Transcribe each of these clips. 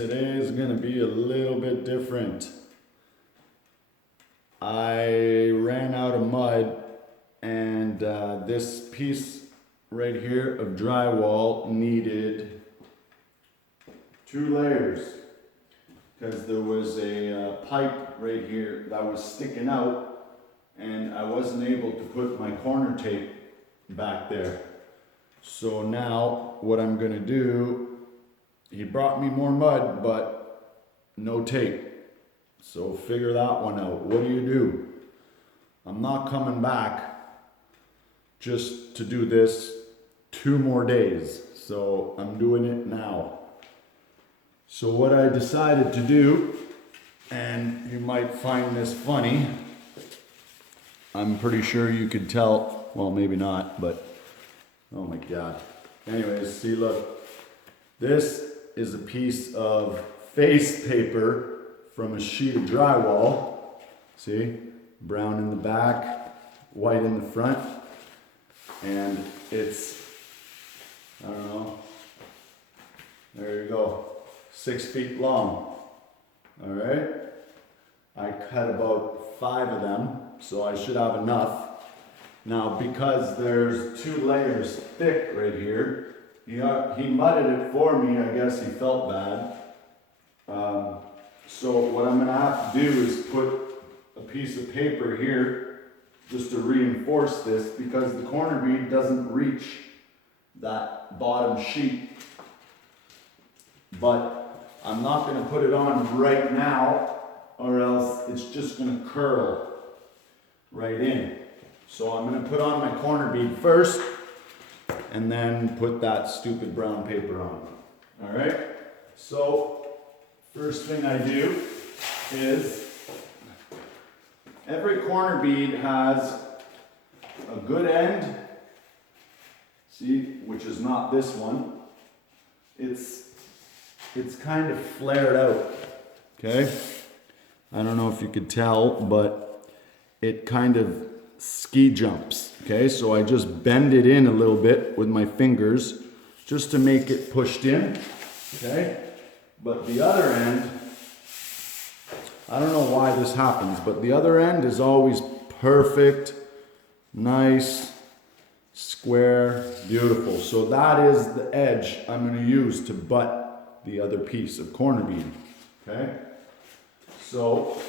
Today is gonna be a little bit different. I ran out of mud and this piece right here of drywall needed 2 layers because there was a pipe right here that was sticking out and I wasn't able to put my corner tape back there. So now what I'm gonna do, he brought me more mud, but no tape. So figure that one out. What do? I'm not coming back just to do this 2 more days. So I'm doing it now. So what I decided to do, and you might find this funny, I'm pretty sure you could tell, well maybe not, but oh my God. Anyways, see, look, this is a piece of face paper from a sheet of drywall. See, brown in the back, white in the front, and it's, I don't know, there you go, 6 feet long. All right, I cut about 5 of them, so I should have enough. Now, because there's 2 layers thick right here, he mudded it for me. I guess he felt bad. So what I'm gonna have to do is put a piece of paper here just to reinforce this, because the corner bead doesn't reach that bottom sheet. But I'm not gonna put it on right now, or else it's just gonna curl right in. So I'm gonna put on my corner bead first, and then put that stupid brown paper on. All right? So, first thing I do is, every corner bead has a good end, see, which is not this one. It's kind of flared out, okay? I don't know if you could tell, but it kind of ski jumps, okay? So I just bend it in a little bit with my fingers just to make it pushed in, okay? But the other end, I don't know why this happens, but the other end is always perfect, nice, square, beautiful. So that is the edge I'm gonna use to butt the other piece of corner bead, okay? So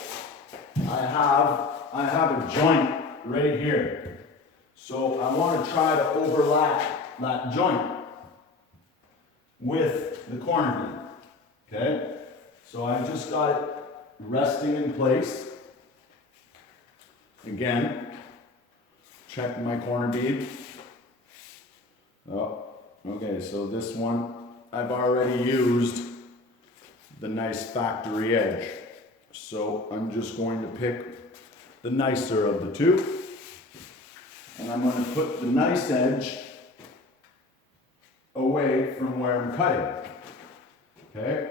I have a joint right here. So I want to try to overlap that joint with the corner bead. Okay? So I just got it resting in place. Again, check my corner bead. Oh, okay, so this one I've already used the nice factory edge. So I'm just going to pick the nicer of the 2, and I'm going to put the nice edge away from where I'm cutting, okay?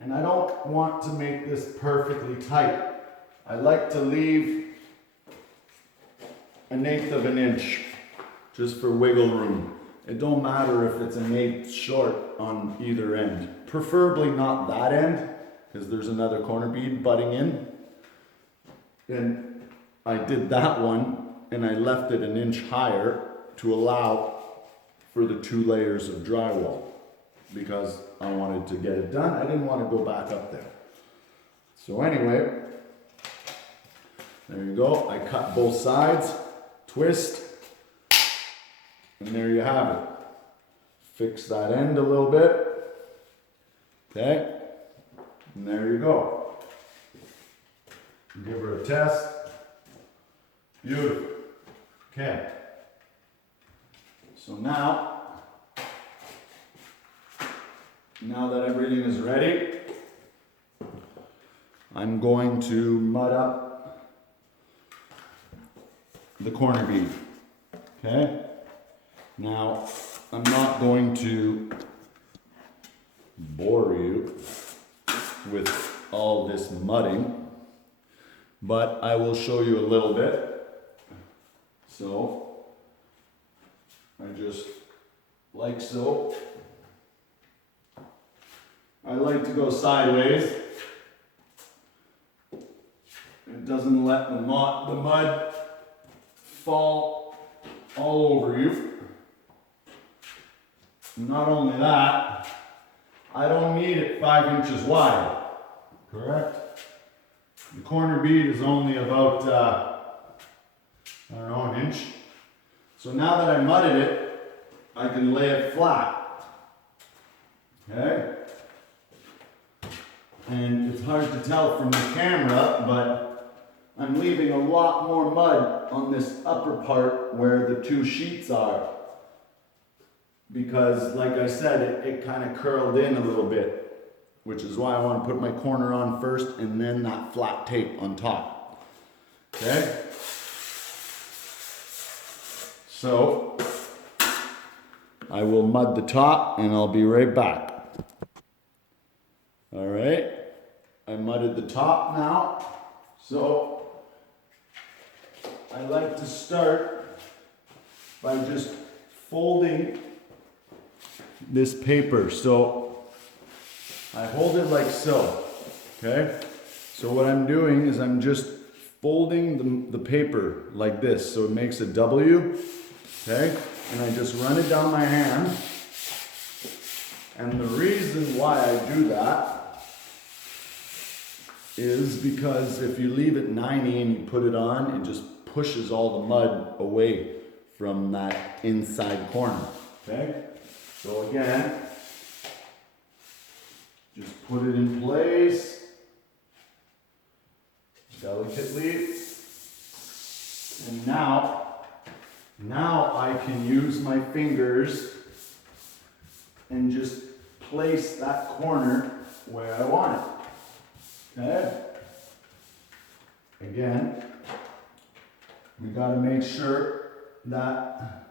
And I don't want to make this perfectly tight. I like to leave 1/8 of an inch just for wiggle room. It don't matter if it's 1/8 short on either end. Preferably not that end, because there's another corner bead butting in. And I did that one, and I left it 1 inch higher to allow for the 2 layers of drywall, because I wanted to get it done. I didn't want to go back up there. So anyway, there you go. I cut both sides, twist, and there you have it. Fix that end a little bit. Okay, and there you go. Give her a test. Beautiful. Okay. So now that everything is ready, I'm going to mud up the corner bead. Okay? Now, I'm not going to bore you with all this mudding, but I will show you a little bit. So, I just, like so, I like to go sideways. It doesn't let the mud fall all over you. Not only that, I don't need it 5 inches wide, correct? The corner bead is only about, I don't know, an inch. So now that I mudded it, I can lay it flat, okay? And it's hard to tell from the camera, but I'm leaving a lot more mud on this upper part where the two sheets are. Because, like I said, it kind of curled in a little bit, which is why I want to put my corner on first and then that flat tape on top. Okay? So, I will mud the top and I'll be right back. All right, I mudded the top now. So, I like to start by just folding this paper. So I hold it like so, okay? So what I'm doing is I'm just folding the paper like this, so it makes a W, okay? And I just run it down my hand. And the reason why I do that is because if you leave it 90 and you put it on, it just pushes all the mud away from that inside corner, okay? So again, just put it in place delicately. And now I can use my fingers and just place that corner where I want it. Okay? Again, we got to make sure that,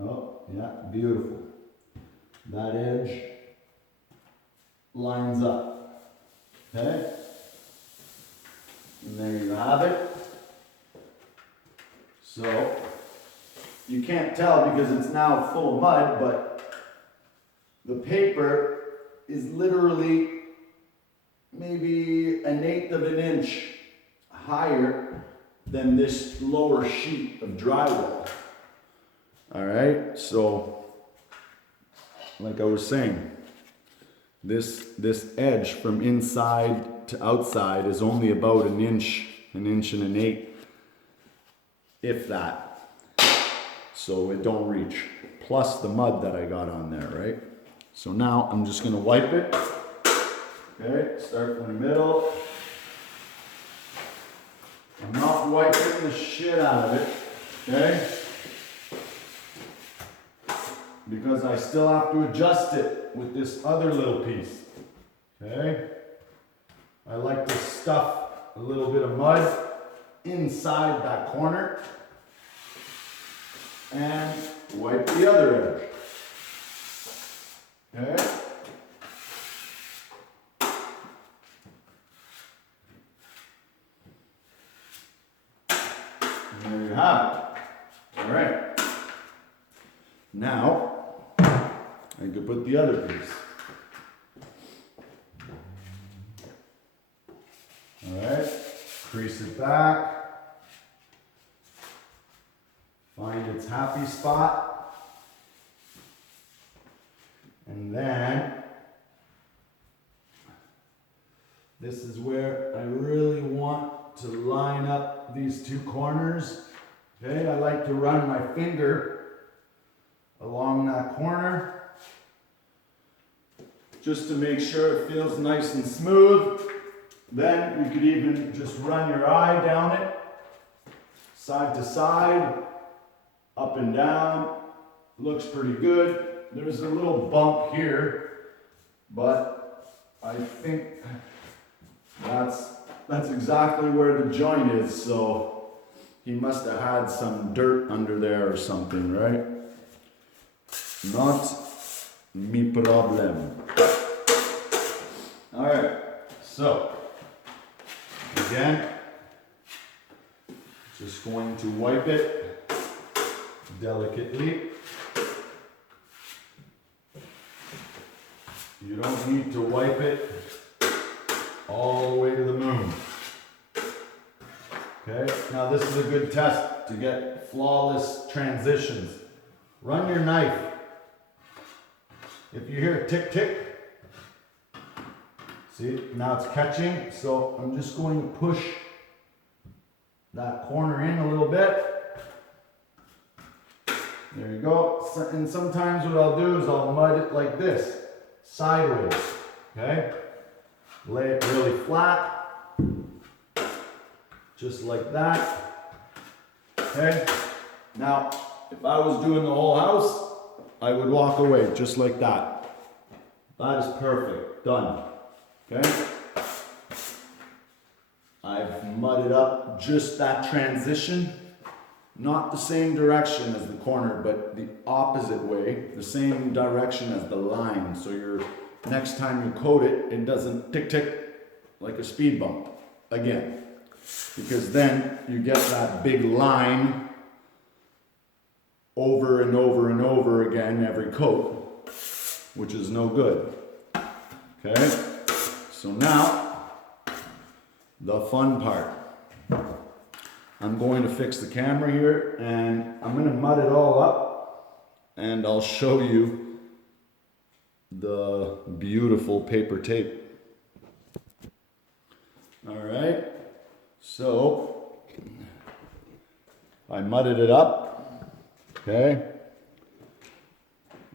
oh yeah, beautiful. That edge lines up. Okay? And there you have it. So, you can't tell because it's now full of mud, but the paper is literally maybe 1/8 of an inch higher than this lower sheet of drywall. All right, so like I was saying, this edge from inside to outside is only about an inch and 1/8, if that. So it don't reach. Plus the mud that I got on there, right? So now I'm just gonna wipe it. Okay, start from the middle. I'm not wiping the shit out of it, okay? Because I still have to adjust it with this other little piece, okay? I like to stuff a little bit of mud inside that corner and wipe the other edge, okay? And there you have it. All right. Now, I could put the other piece. All right, crease it back. Find its happy spot. And then, this is where I really want to line up these two corners. Okay, I like to run my finger along that corner just to make sure it feels nice and smooth. Then you could even just run your eye down it, side to side, up and down. Looks pretty good. There's a little bump here, but I think that's exactly where the joint is, so he must have had some dirt under there or something, right? Not me problem. All right, so again, just going to wipe it delicately. You don't need to wipe it all the way to the moon. Okay, now this is a good test to get flawless transitions. Run your knife. If you hear tick tick, see, now it's catching, so I'm just going to push that corner in a little bit. There you go. And sometimes what I'll do is I'll mud it like this, sideways, okay? Lay it really flat, just like that, okay? Now, if I was doing the whole house, I would walk away just like that. That is perfect, done, okay? I've mudded up just that transition, not the same direction as the corner, but the opposite way, the same direction as the line. So you're, next time you coat it, it doesn't tick tick like a speed bump again. Because then you get that big line over and over and over again every coat, which is no good. Okay, so now the fun part. I'm going to fix the camera here and I'm going to mud it all up and I'll show you the beautiful paper tape. All right, so I mudded it up, okay,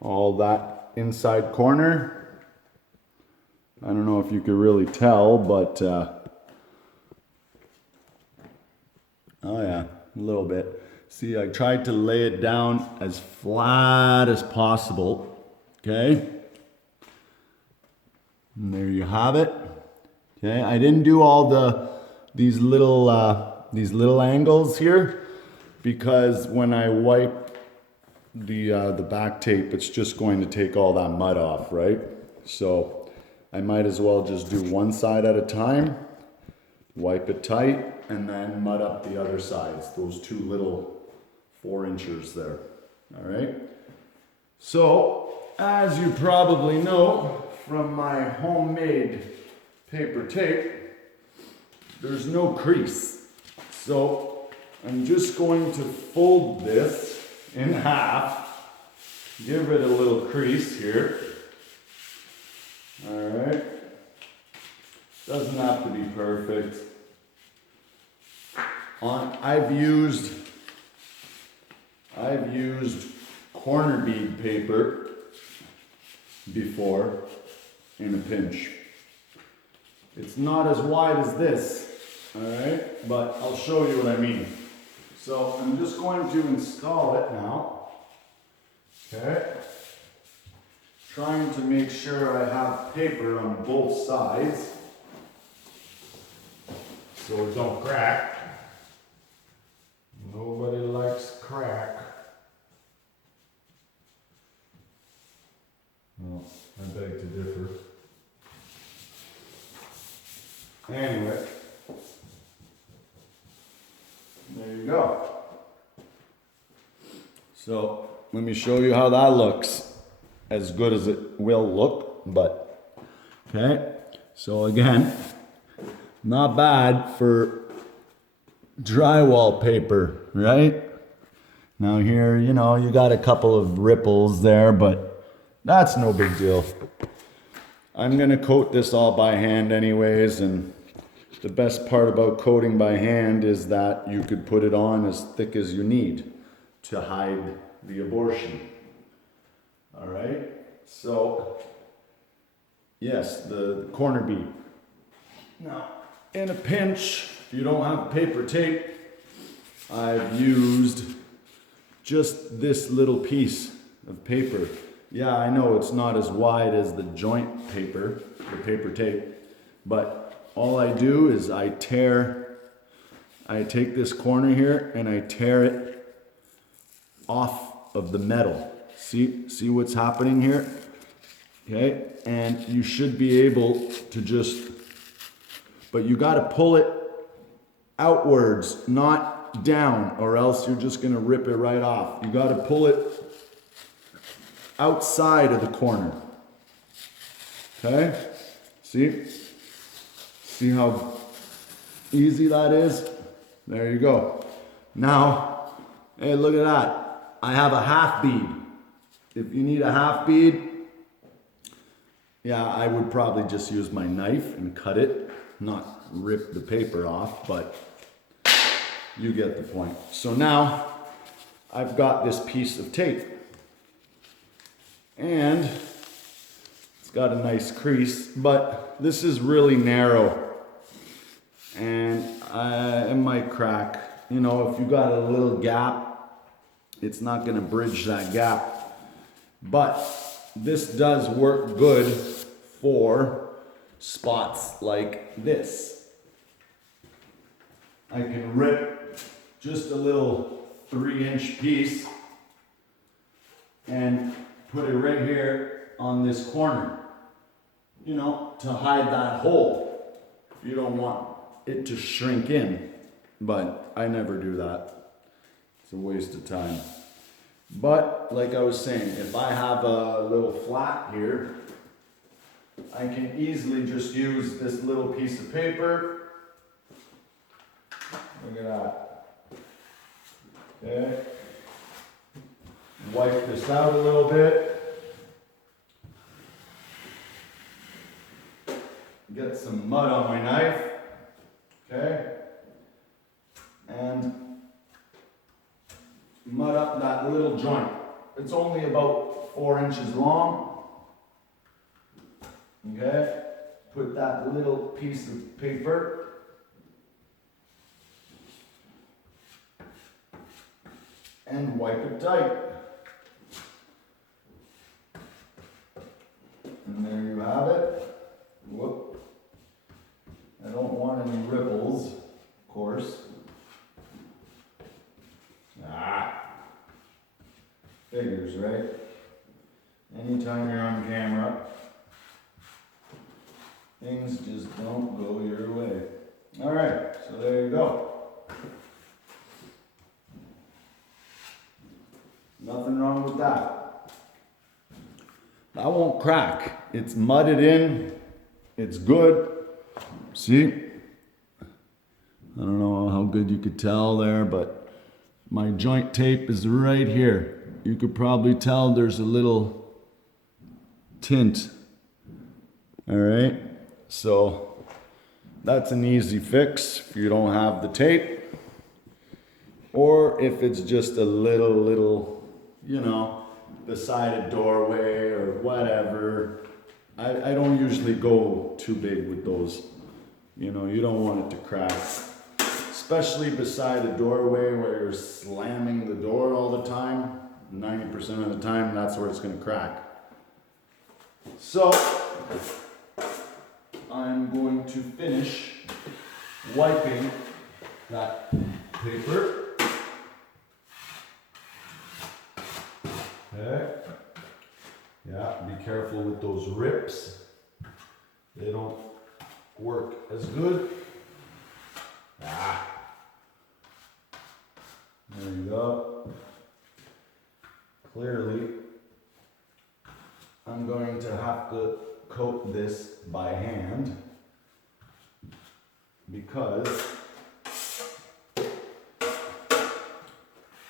all that inside corner. I don't know if you could really tell, but oh yeah, a little bit. See, I tried to lay it down as flat as possible, okay? And there you have it. Okay, I didn't do all these little angles here because when I wipe the back tape, it's just going to take all that mud off, right? So I might as well just do one side at a time, wipe it tight, and then mud up the other sides, those two little 4 inches there. All right. So as you probably know from my homemade paper tape, there's no crease. So I'm just going to fold this in half, give it a little crease here. All right. Doesn't have to be perfect. I've used corner bead paper before in a pinch. It's not as wide as this, all right, but I'll show you what I mean. So I'm just going to install it now, okay? Trying to make sure I have paper on both sides so it don't crack. Nobody likes crack. Well, I beg to differ. Anyway, there you go. So let me show you how that looks. As good as it will look, but okay. So again, not bad for drywall paper, right? Now here, you know, you got a couple of ripples there, but that's no big deal. I'm gonna coat this all by hand anyways, and the best part about coating by hand is that you could put it on as thick as you need to hide the abortion. All right, so yes, the corner bead. Now, in a pinch, if you don't have paper tape, I've used just this little piece of paper. Yeah, I know it's not as wide as the joint paper, the paper tape, but all I do is I take this corner here and I tear it off of the metal. See what's happening here? Okay, and you should be able to just, but you got to pull it outwards, not down, or else you're just going to rip it right off. You got to pull it outside of the corner. Okay, see how easy that is? There you go. Now, hey, look at that. I have a half bead. If you need a half bead, yeah, I would probably just use my knife and cut it, not rip the paper off, but you get the point. So now I've got this piece of tape and it's got a nice crease, but this is really narrow and it might crack. You know, if you got a little gap, it's not gonna bridge that gap. But this does work good for spots like this. I can rip just a little 3-inch piece and put it right here on this corner, you know, to hide that hole. You don't want it to shrink in, but I never do that. It's a waste of time. But like I was saying, if I have a little flat here, I can easily just use this little piece of paper. Look at that. Okay. Wipe this out a little bit. Get some mud on my knife. Okay. And mud up that little joint. It's only about 4 inches long. Okay. Put that little piece of paper and wipe it tight. And there you have it. Whoop. I don't want any ripples, of course. Figures, right? Anytime you're on camera, things just don't go your way. All right, so there you go. Nothing wrong with that. That won't crack. It's mudded in. It's good. See? I don't know how good you could tell there, but my joint tape is right here. You could probably tell there's a little tint. All right? So that's an easy fix if you don't have the tape. Or if it's just a little, you know, beside a doorway or whatever. I don't usually go too big with those. You know, you don't want it to crack. Especially beside a doorway where you're slamming the door all the time. 90% of the time, that's where it's going to crack. So, I'm going to finish wiping that paper. Okay. Yeah, be careful with those rips. They don't work as good. There you go. Clearly, I'm going to have to coat this by hand because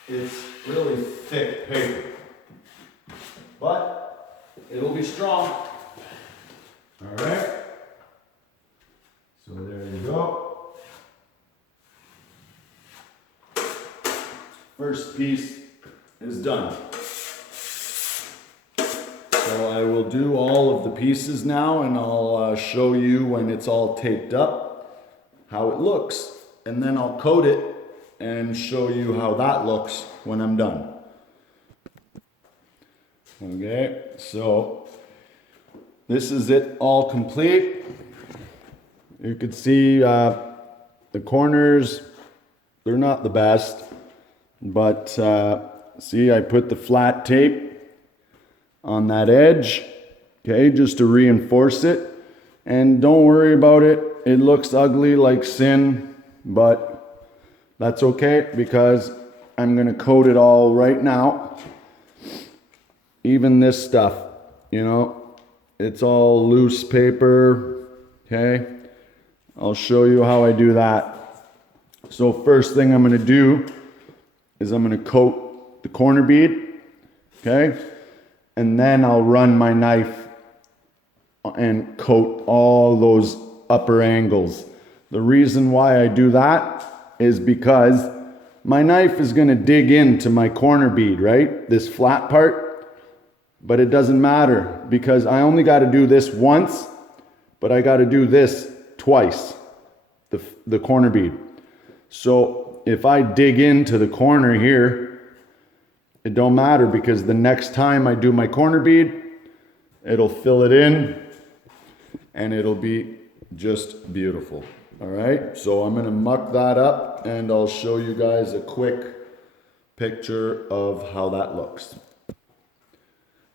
it's really thick paper. But it'll be strong. All right. So there you go. First piece is done. So I will do all of the pieces now and I'll show you when it's all taped up how it looks. And then I'll coat it and show you how that looks when I'm done. Okay, so this is it all complete. You can see the corners, they're not the best, but see, I put the flat tape on that edge, okay, just to reinforce it. And don't worry about it. It looks ugly like sin, but that's okay because I'm gonna coat it all right now. Even this stuff, you know, it's all loose paper, okay? I'll show you how I do that. So first thing I'm gonna do is I'm gonna coat the corner bead, okay? And then I'll run my knife and coat all those upper angles. The reason why I do that is because my knife is gonna dig into my corner bead, right? This flat part. But it doesn't matter because I only got to do this once, but I got to do this twice, the corner bead. So if I dig into the corner here, it don't matter because the next time I do my corner bead, it'll fill it in and it'll be just beautiful. All right, so I'm gonna muck that up and I'll show you guys a quick picture of how that looks.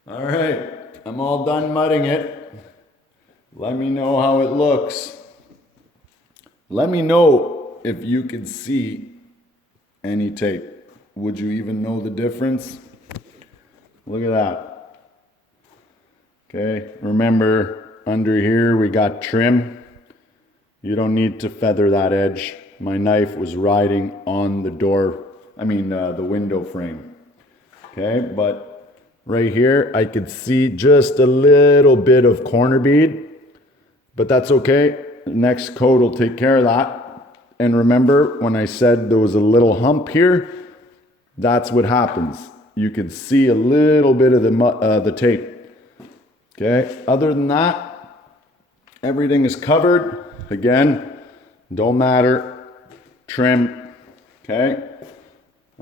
All right, I'm all done mudding it. Let me know how it looks. Let me know if you can see any tape. Would you even know the difference? Look at that. Okay, remember under here we got trim. You don't need to feather that edge. My knife was riding on the the window frame. Okay, but right here, I could see just a little bit of corner bead, but that's okay. Next coat will take care of that. And remember when I said there was a little hump here, that's what happens. You can see a little bit of the tape. Okay, other than that, everything is covered. Again, don't matter, trim, okay?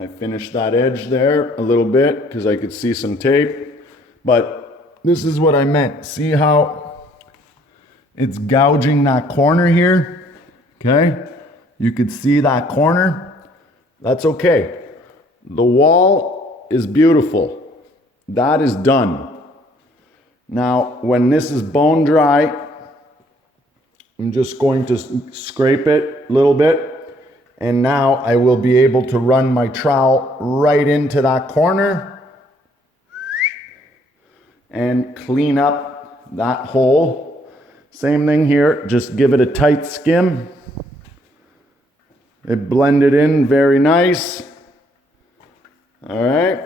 I finished that edge there a little bit because I could see some tape, but this is what I meant. See how it's gouging that corner here? Okay, you could see that corner. That's okay. The wall is beautiful. That is done. Now, when this is bone dry, I'm just going to scrape it a little bit. And now I will be able to run my trowel right into that corner and clean up that hole. Same thing here, just give it a tight skim. It blended in very nice. All right.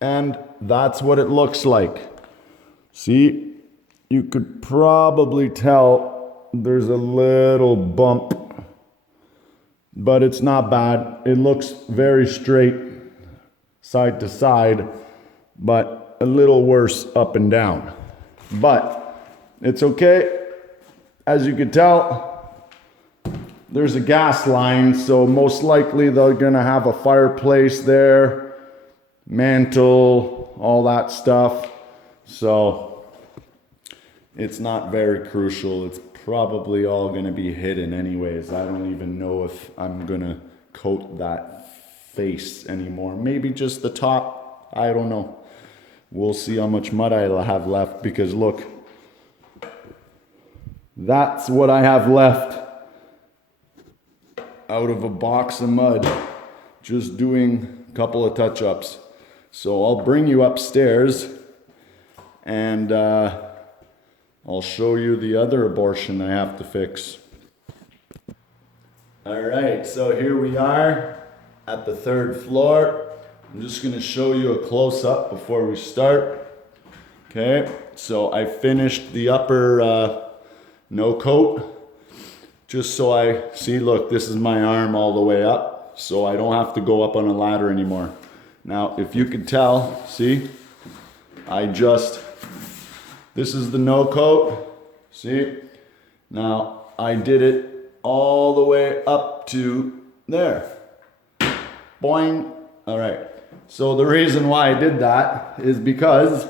And that's what it looks like. See, you could probably tell there's a little bump, but it's not bad. It looks very straight side to side, but a little worse up and down. But it's okay. As you can tell, there's a gas line, so most likely they're gonna have a fireplace there, mantle, all that stuff. So it's not very crucial. It's probably all going to be hidden anyways. I don't even know if I'm going to coat that face anymore. Maybe just the top. I don't know. We'll see how much mud I'll have left because look, that's what I have left out of a box of mud. Just doing a couple of touch-ups. So I'll bring you upstairs and I'll show you the other abortion I have to fix. All right, so here we are at the 3rd floor. I'm just gonna show you a close-up before we start. Okay, so I finished the upper no coat, just so I see, look, this is my arm all the way up, so I don't have to go up on a ladder anymore. Now, if you could tell, see, this is the no coat, see? Now, I did it all the way up to there. Boing. All right. So the reason why I did that is because,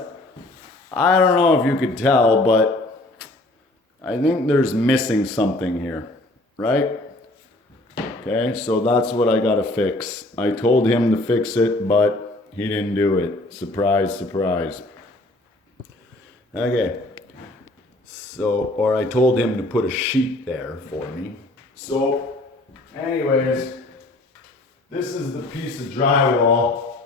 I don't know if you could tell, but I think there's missing something here, right? Okay, so that's what I gotta fix. I told him to fix it, but he didn't do it. Surprise, surprise. Okay, so, or I told him to put a sheet there for me. So, anyways, this is the piece of drywall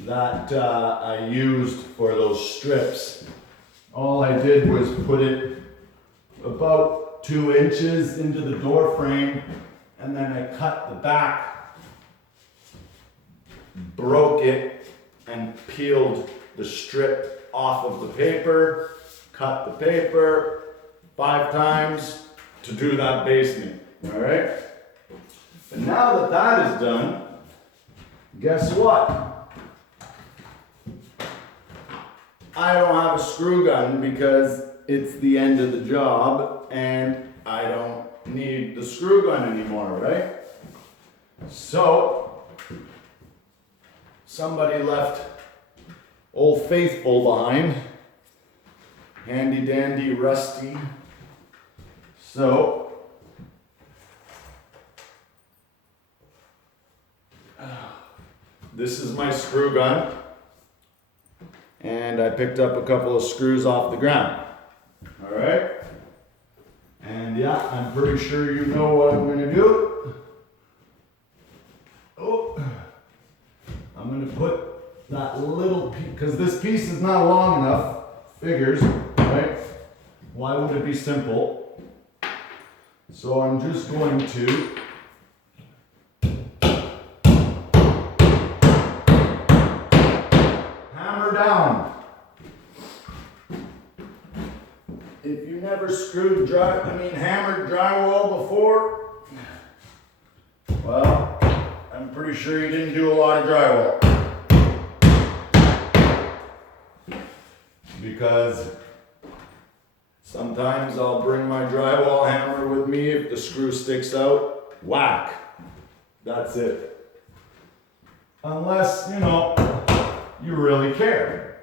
that I used for those strips. all I did was put it about 2 inches into the door frame, and then I cut the back, broke it, and peeled the strip off of the paper, cut the paper 5 times to do that basement, all right? But now that that is done, guess what? I don't have a screw gun because it's the end of the job and I don't need the screw gun anymore, right? So, somebody left Old Faithful behind. Handy dandy rusty. So, this is my screw gun, and I picked up a couple of screws off the ground. All right, and yeah, I'm pretty sure you know what I'm going to do. Oh, I'm going to put that little piece, because this piece is not long enough, figures, right? Why would it be simple? So I'm just going to down. If you never hammered drywall before, well, I'm pretty sure you didn't do a lot of drywall. Because sometimes I'll bring my drywall hammer with me. If the screw sticks out, whack. That's it. Unless, you really care.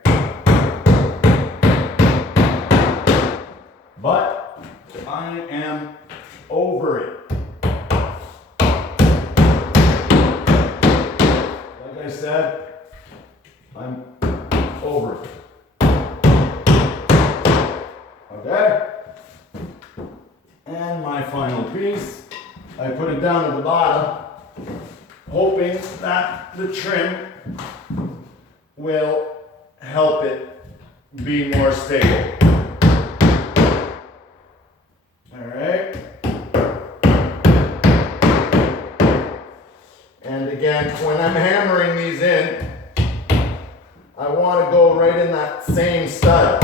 But I am over it. Like I said, I'm over it. Okay? And my final piece, I put it down at the bottom, hoping that the trim will help it be more stable. All right. And again, when I'm hammering these in, I want to go right in that same stud.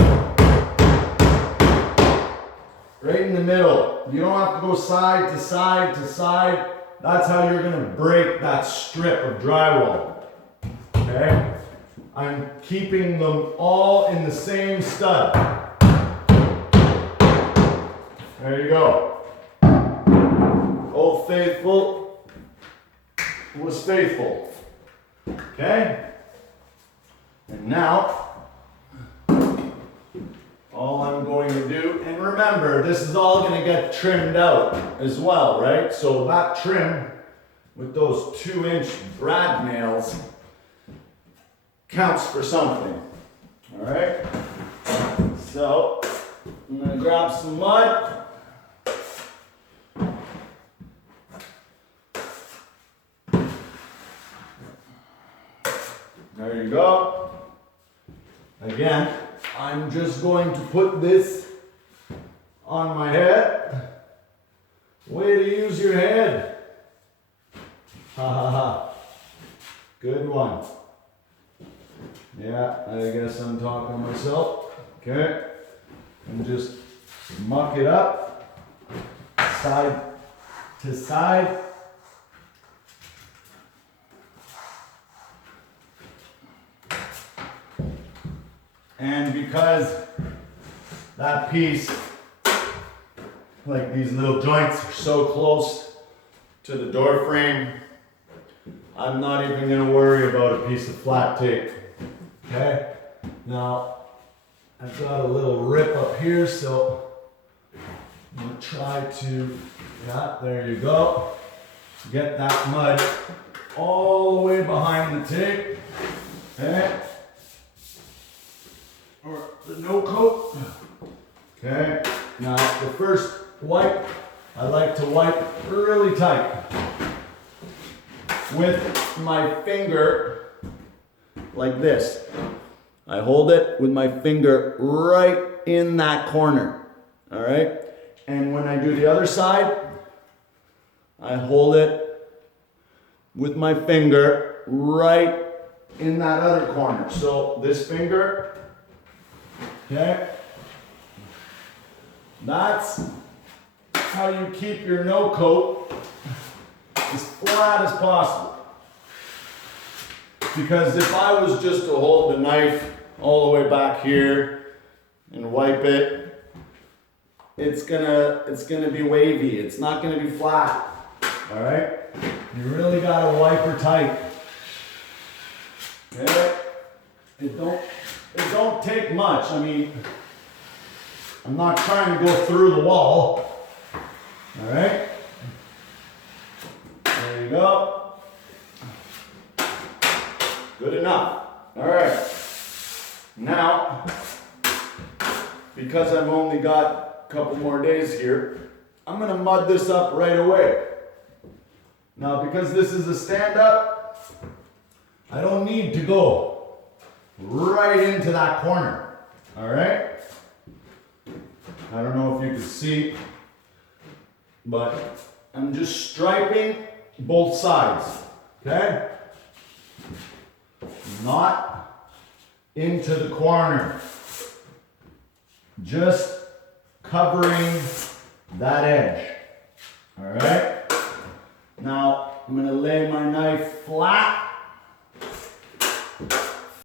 Right in the middle. You don't have to go side to side to side. That's how you're going to break that strip of drywall. Okay? I'm keeping them all in the same stud. There you go. Old Faithful was faithful. Okay? And now, all I'm going to do, and remember, this is all going to get trimmed out as well, right? So that trim with those 2-inch brad nails counts for something. All right? So, I'm going to grab some mud. There you go. Again, I'm just going to put this on my head. Way to use your head. Ha ha ha. Good one. Yeah, I guess I'm talking to myself. Okay. And just muck it up. Side to side. And because that piece, like these little joints are so close to the door frame, I'm not even going to worry about a piece of flat tape. Okay? Now, I've got a little rip up here, so I'm going to try to, yeah, there you go. Get that mud all the way behind the tape. Okay? Or the no coat. Okay, now the first wipe, I like to wipe really tight with my finger like this. I hold it with my finger right in that corner, all right? And when I do the other side, I hold it with my finger right in that other corner. So this finger, okay? That's how you keep your no coat as flat as possible. Because if I was just to hold the knife all the way back here and wipe it, it's gonna be wavy. It's not gonna be flat. All right? You really gotta wipe her tight. Okay? It don't take much. I mean, I'm not trying to go through the wall. All right? There you go. Good enough. All right. Now, because I've only got a couple more days here, I'm gonna mud this up right away. Now, because this is a stand-up, I don't need to go right into that corner. All right? I don't know if you can see, but I'm just striping both sides, okay? Not into the corner. Just covering that edge, all right? Now, I'm gonna lay my knife flat